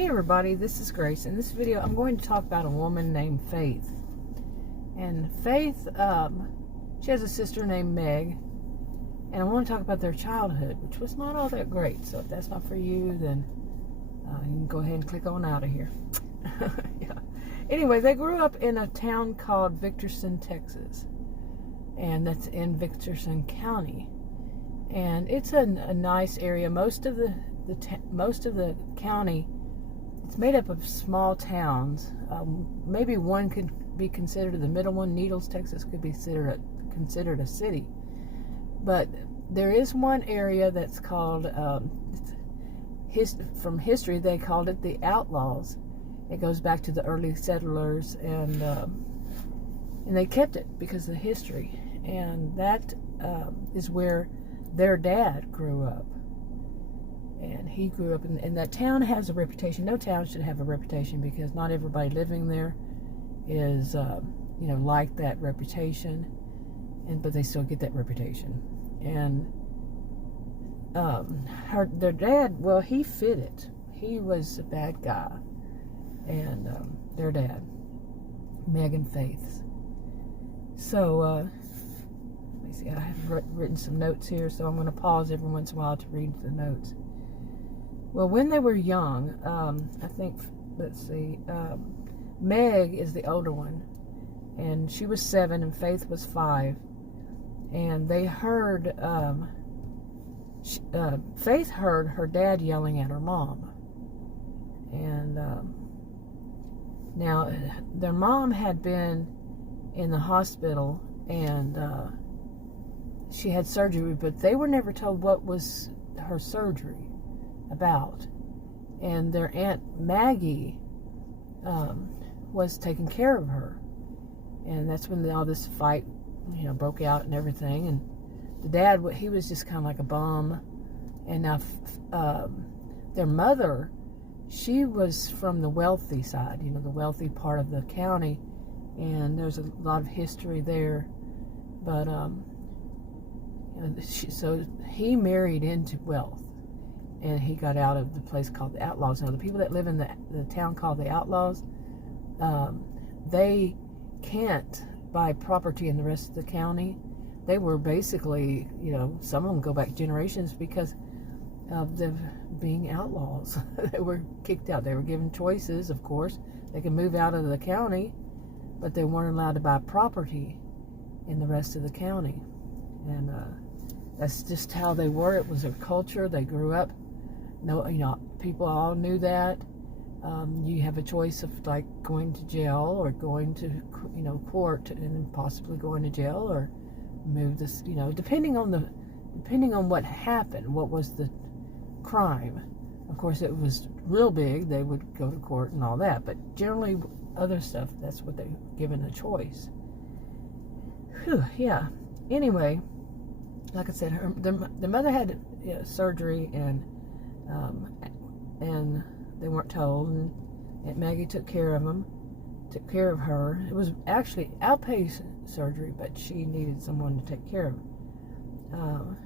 Hey everybody, this is Grace. In this video, I'm going to talk about a woman named Faith. And Faith, she has a sister named Meg. And I want to talk about their childhood, which was not all that great. So if that's not for you, then you can go ahead and click on out of here. Yeah. Anyway, they grew up in a town called Victorson, Texas. And that's in Victorson County. And it's a nice area. Most of the county, it's made up of small towns. Maybe one could be considered, the middle one, Needles, Texas, could be considered a city. But there is one area that's called, from history, they called it the Outlaws. It goes back to the early settlers, and they kept it because of the history. And that is where their dad grew up. And he grew up in that town has a reputation. No town should have a reputation because not everybody living there is, like that reputation. But they still get that reputation. And their dad, well, he fit it. He was a bad guy. And their dad, Meg and Faith. So, let me see, I have written some notes here, so I'm going to pause every once in a while to read the notes. Well, when they were young, I think, let's see, Meg is the older one, and she was 7 and Faith was 5. And they heard, Faith heard her dad yelling at her mom. And now, their mom had been in the hospital, and she had surgery, but they were never told what was her surgery about. And their Aunt Maggie was taking care of her. And that's when all this fight, broke out and everything. And the dad, he was just kind of like a bum. And now their mother, she was from the wealthy side, the wealthy part of the county. And there's a lot of history there. But so he married into wealth. And he got out of the place called the Outlaws. Now, the people that live in the town called the Outlaws, they can't buy property in the rest of the county. They were basically, some of them go back generations because of them being outlaws. They were kicked out. They were given choices, of course. They could move out of the county, but they weren't allowed to buy property in the rest of the county. And that's just how they were. It was their culture. They grew up. People all knew that. You have a choice of like going to jail or going to, court and possibly going to jail or move this, depending on what happened, what was the crime. Of course, it was real big. They would go to court and all that. But generally, other stuff, that's what they're given a choice. Whew, yeah. Anyway, like I said, the mother had surgery, and they weren't told, and Aunt Maggie took care of her. It was actually outpatient surgery, but she needed someone to take care of her.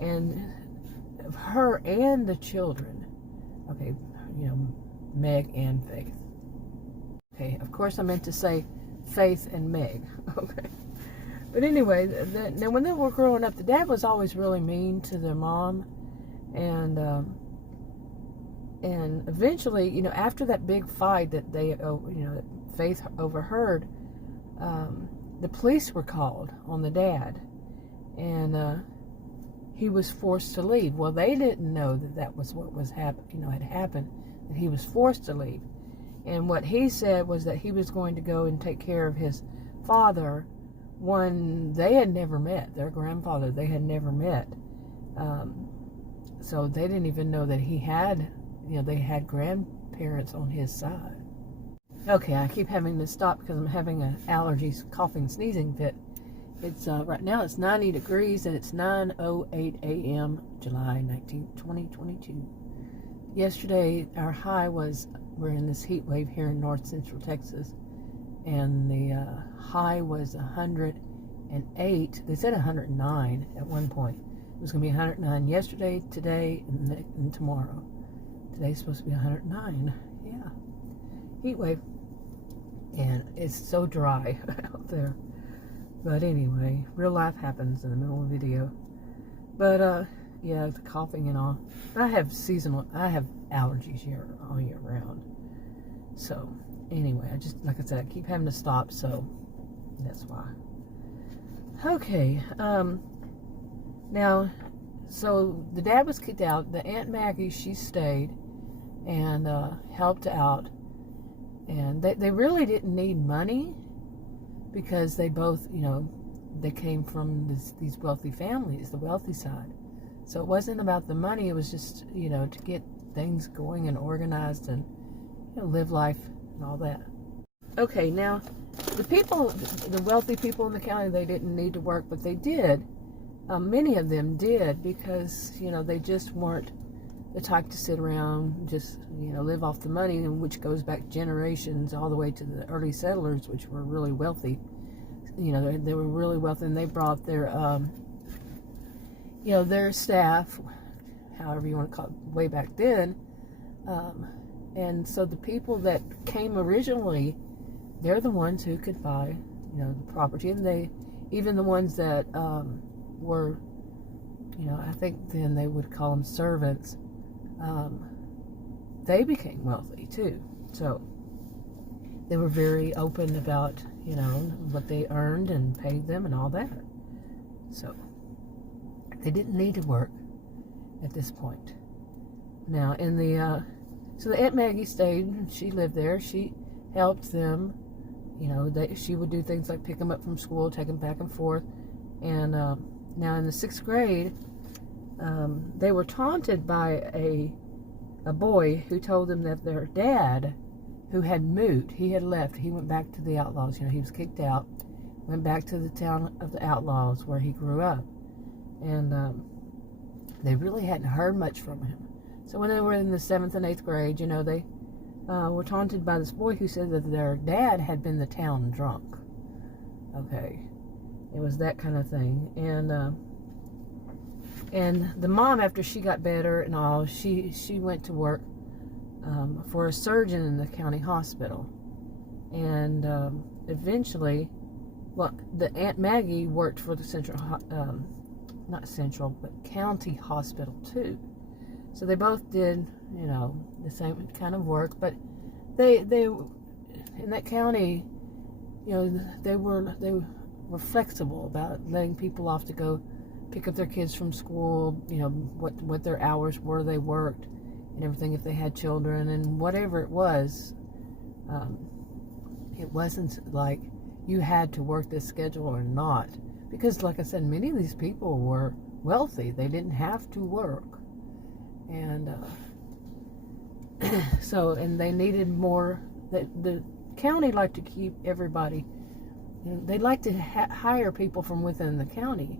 And her and the children, okay, Meg and Faith. Okay, of course I meant to say Faith and Meg, okay. But anyway, now when they were growing up, the dad was always really mean to their mom, and eventually, after that big fight that that Faith overheard, the police were called on the dad, and he was forced to leave. Well, they didn't know that was what was had happened, that he was forced to leave. And what he said was that he was going to go and take care of his father, one they had never met, their grandfather they had never met. So they didn't even know that he had, they had grandparents on his side. Okay, I keep having to stop because I'm having an allergies, coughing, sneezing fit. It's right now it's 90 degrees and it's 9:08 a.m. July 19th, 2022. Yesterday our high was, we're in this heat wave here in north central Texas, and the high was 108. They said 109 at one point. It was going to be 109 yesterday, today, and tomorrow. Today's supposed to be 109. Yeah. Heat wave. And it's so dry out there. But anyway, real life happens in the middle of the video. But, yeah, the coughing and all. I have allergies all year round. So, anyway, like I said, I keep having to stop, so that's why. Okay, now, so the dad was kicked out. The Aunt Maggie, she stayed and helped out. And they really didn't need money because they both, they came from these wealthy families, the wealthy side. So it wasn't about the money. It was just, to get things going and organized and, live life and all that. Okay, now, the wealthy people in the county, they didn't need to work, but they did. Many of them did because, they just weren't the type to sit around, just, live off the money, and which goes back generations all the way to the early settlers, which were really wealthy. They were really wealthy, and they brought their, their staff, however you want to call it, way back then. And so the people that came originally, they're the ones who could buy, the property, and even the ones that were, I think then they would call them servants. They became wealthy too. So they were very open about, what they earned and paid them and all that. So they didn't need to work at this point. Now, so the Aunt Maggie stayed. She lived there. She helped them. She would do things like pick them up from school, take them back and forth. And now in the 6th grade, they were taunted by a boy who told them that their dad, who had moved, he had left. He went back to the Outlaws. He was kicked out, went back to the town of the Outlaws where he grew up. And they really hadn't heard much from him. So when they were in the 7th and 8th grade, they were taunted by this boy who said that their dad had been the town drunk. Okay. It was that kind of thing. And the mom, after she got better and all, she went to work for a surgeon in the county hospital. And eventually, the Aunt Maggie worked for the not central, but county hospital too. So they both did, the same kind of work. But they in that county, they were flexible about letting people off to go pick up their kids from school, what their hours were they worked and everything, if they had children and whatever it was. It wasn't like you had to work this schedule or not, because like I said, many of these people were wealthy. They didn't have to work. And and they needed more. The county liked to keep everybody, they liked to hire people from within the county.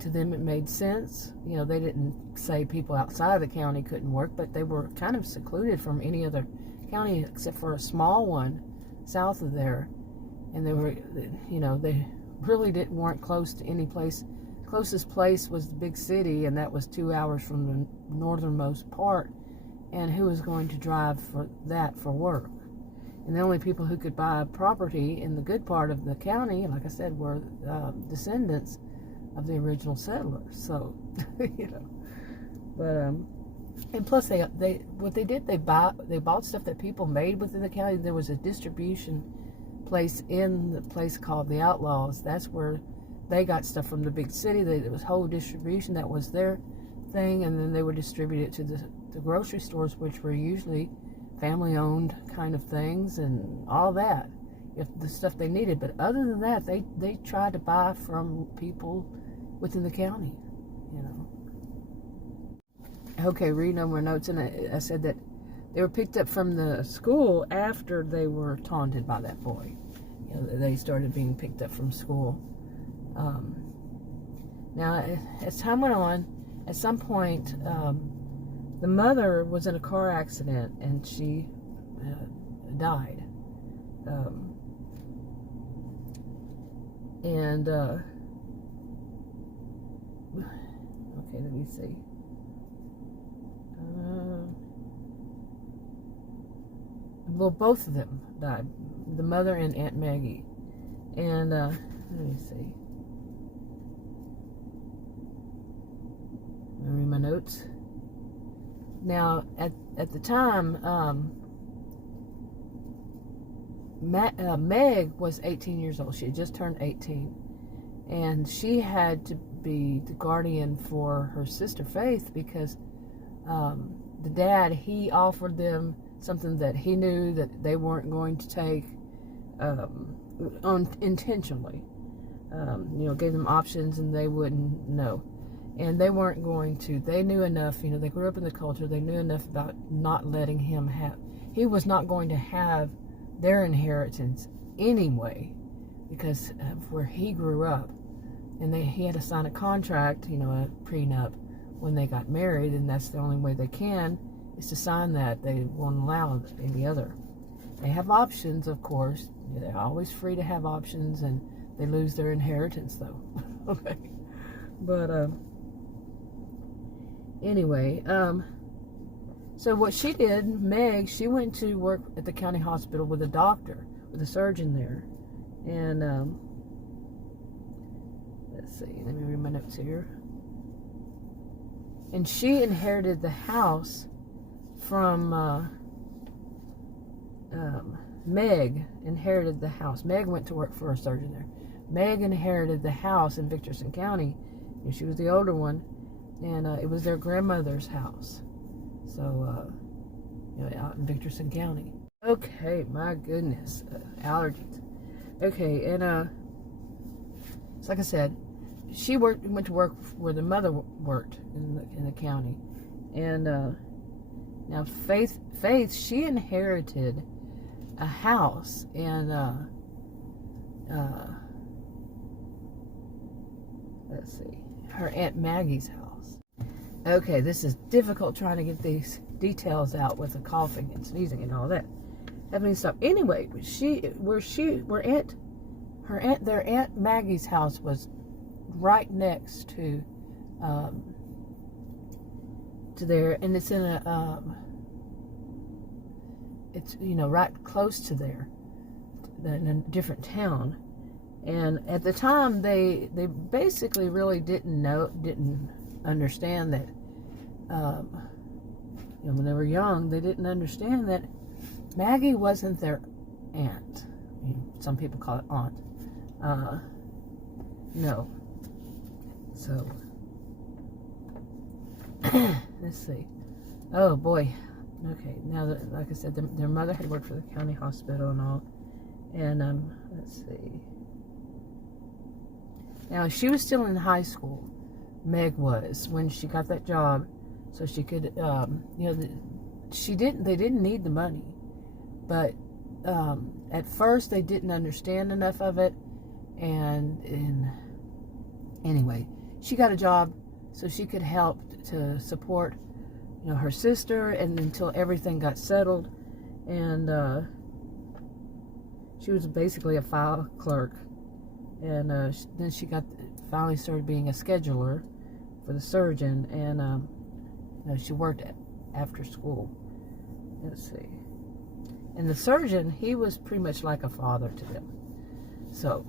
To them it made sense. They didn't say people outside of the county couldn't work, but they were kind of secluded from any other county except for a small one south of there. And they were, they really weren't close to any place. Closest place was the big city, and that was 2 hours from the northernmost part. And who was going to drive for work? And the only people who could buy property in the good part of the county, like I said, were descendants of the original settlers. So, but and plus they bought stuff that people made within the county. There was a distribution place in the place called the Outlaws. That's where they got stuff from the big city. There was whole distribution that was their thing, and then they would distribute it to the grocery stores, which were usually family-owned kind of things and all that, if the stuff they needed. But other than that, they tried to buy from people within the county, Okay, reading over my notes, and I said that they were picked up from the school after they were taunted by that boy. They started being picked up from school. Now, as time went on, at some point, the mother was in a car accident and she died. Okay, let me see. well, both of them died, the mother and Aunt Maggie. And let me see. Let me read my notes. Now, at the time, Meg was 18 years old. She had just turned 18. And she had to be the guardian for her sister Faith because the dad, he offered them something that he knew that they weren't going to take intentionally. Gave them options and they wouldn't know. And they weren't going to. They knew enough, they grew up in the culture. They knew enough about not letting him have. He was not going to have their inheritance anyway because of where he grew up. And he had to sign a contract, a prenup when they got married. And that's the only way they can is to sign that. They won't allow any other. They have options, of course. They're always free to have options, and they lose their inheritance, though. Okay. But, anyway, so what she did, Meg, she went to work at the county hospital with a doctor, with a surgeon there. And, let's see, let me read my notes here. And she inherited the house from, Meg inherited the house. Meg went to work for a surgeon there. Meg inherited the house in Victorson County. And she was the older one. And it was their grandmother's house. So, out in Victorson County. Okay, my goodness. Allergies. Okay, and so like I said, she went to work where the mother worked in the county. And now Faith, she inherited a house in let's see, her Aunt Maggie's house. Okay, this is difficult trying to get these details out with the coughing and sneezing and all that. Having to stop. Anyway, their Aunt Maggie's house was right next to there, and it's in a it's right close to there, in a different town. And at the time, they basically really didn't understand that. When they were young, they didn't understand that Maggie wasn't their aunt. Some people call it aunt. No. So let's see. Oh boy. Okay. Now that, like I said, their mother had worked for the county hospital and all. And let's see. Now she was still in high school. Meg was when she got that job, so she could. They didn't need the money, but at first they didn't understand enough of it, and anyway, she got a job so she could help to support, her sister, and until everything got settled, and she was basically a file clerk, and then she finally started being a scheduler for the surgeon, and she worked after school. Let's see. And the surgeon, he was pretty much like a father to them. So,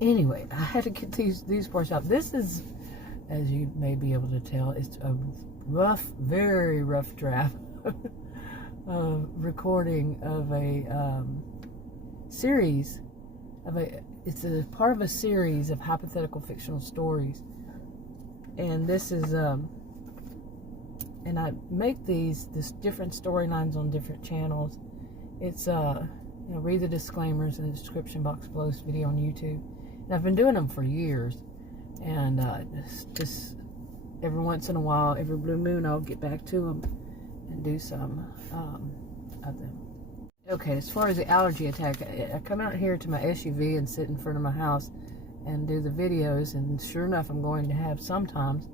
anyway, I had to get these parts out. This is, as you may be able to tell, it's a rough, very rough draft recording of a series it's a part of a series of hypothetical fictional stories. And this is and I make these different storylines on different channels. It's read the disclaimers in the description box below this video on YouTube. And I've been doing them for years, and just every once in a while, every blue moon, I'll get back to them and do some of them. Okay, as far as the allergy attack, I come out here to my SUV and sit in front of my house and do the videos, and sure enough, I'm going to have sometimes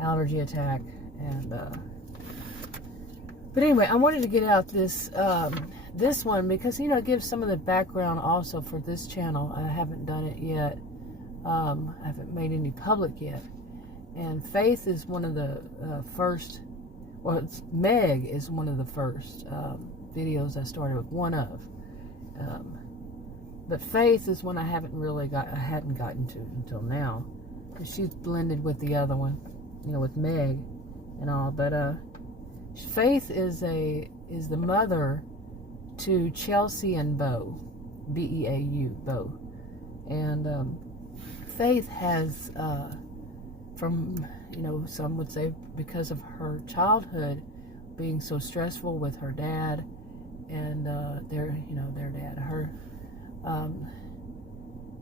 allergy attack. And but anyway, I wanted to get out this this one because it gives some of the background also for this channel. I haven't done it yet. I haven't made any public yet. And Faith is one of the well, Meg is one of the first videos I started with, one of. But Faith is one I hadn't gotten to until now, because she's blended with the other one, with Meg and all. But Faith is the mother to Chelsea and Beau, B-E-A-U, Beau. And Faith has, from, some would say because of her childhood being so stressful with her dad and their dad,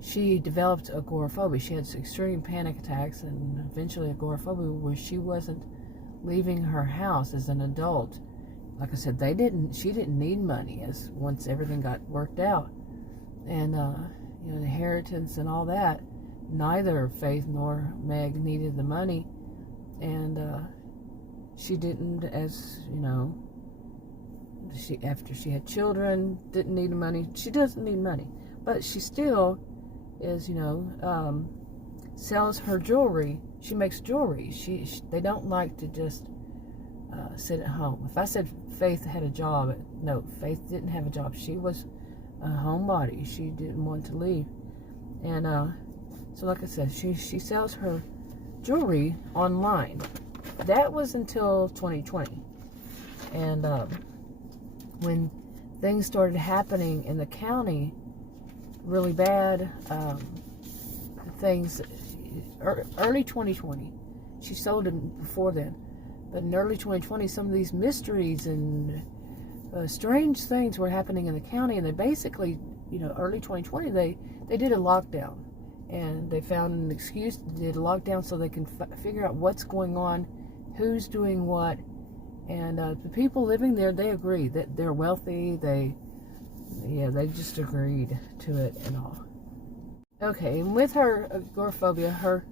she developed agoraphobia. She had extreme panic attacks and eventually agoraphobia, where she wasn't leaving her house as an adult. Like I said, she didn't need money once everything got worked out. And, inheritance and all that. Neither Faith nor Meg needed the money. And, she didn't, after she had children, didn't need money. She doesn't need money. But she still is, sells her jewelry. She makes jewelry. They don't like to just sit at home. If I said Faith had a job, no, Faith didn't have a job. She was a homebody. She didn't want to leave. And so like I said, she sells her jewelry online. That was until 2020. And when things started happening in the county really bad, things, early 2020, she sold it before then, but in early 2020, some of these mysteries and strange things were happening in the county, and they basically, early 2020, they did a lockdown, and they found an excuse to do a lockdown so they can figure out what's going on, who's doing what. And the people living there, they agree that they're wealthy. They just agreed to it and all. Okay, and with her agoraphobia,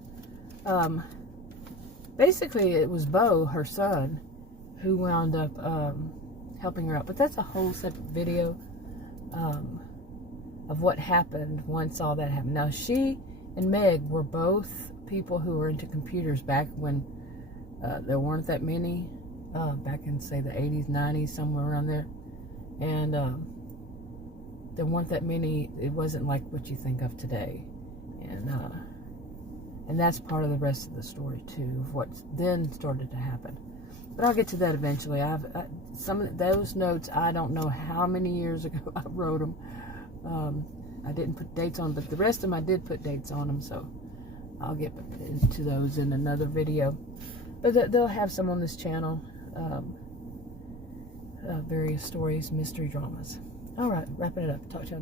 basically it was Beau, her son, who wound up helping her out. But that's a whole separate video of what happened once all that happened. Now, she and Meg were both people who were into computers back when there weren't that many. Back in, say, the 80s, 90s, somewhere around there. And there weren't that many. It wasn't like what you think of today. And that's part of the rest of the story, too, of what then started to happen. But I'll get to that eventually. Some of those notes, I don't know how many years ago I wrote them. I didn't put dates on, but the rest of them I did put dates on them, so I'll get into those in another video. But they'll have some on this channel. Various stories, mystery dramas. All right, wrapping it up. Talk to you.